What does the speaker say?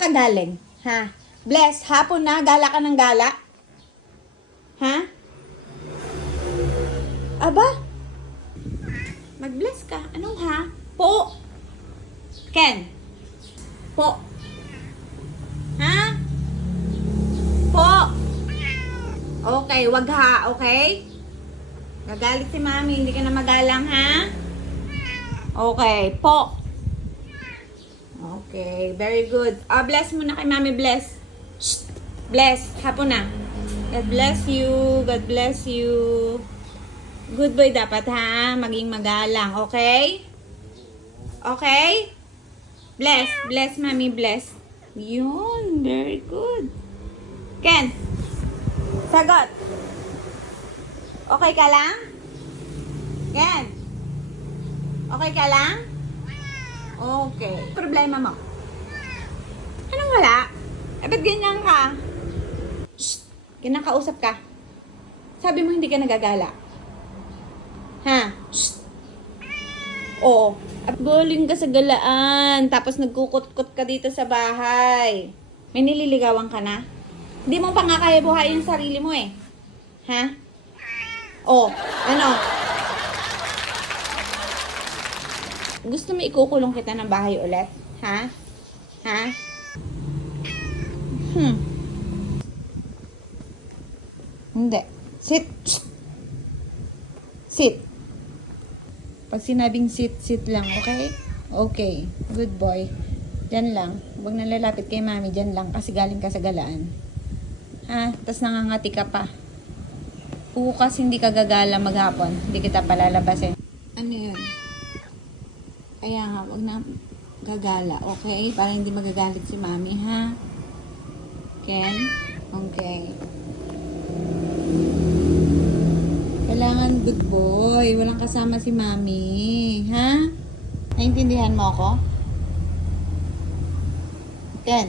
ka galing? Ha? Bless, hapon na, gala ka ng gala? Ha? Aba? Mag-bless ka. Anong ha? Po. Ken. Po. Ha? Po. Okay, wag ha, okay? Gagalit si mami, hindi ka na magalang ha? Okay, po. Okay, very good. Bless muna kay mami, bless. Shh. Bless, hapon na. God bless you, God bless you. Good boy dapat ha, maging magalang, okay? Okay? Bless, bless mami, bless. Yun, very good. Ken, sagot. Okay ka lang? Ken, okay ka lang? Okay. Problema mo? Anong wala? Ba't ganyan ka? Shh, kinakausap ka. Sabi mo hindi ka nagagala. Ha? Shh. Oo. Galing ka sa galaan, tapos nagkukot-kot ka dito sa bahay. May nililigawan ka na? Hindi mo pa nga kaya buhayin yung sarili mo eh. Ha? Oh, ano? Gusto mo ikukulong kita ng bahay ulit? Ha? Ha? Hindi. Sit. Shh. Sit. Pag sinabing sit, sit lang, okay? Okay. Good boy. Diyan lang. Huwag na lalapit kay mami. Diyan lang kasi galing ka sa galaan. Ha? Tapos nangangati ka pa. Bukas hindi ka gagala maghapon. Hindi kita palalabasin. Ano yun? Kaya nga, huwag na gagala. Okay? Para hindi magagalit si mami, ha? Ken? Okay. Kailangan good boy. Walang kasama si mami. Ha? Naintindihan mo ako? Ken?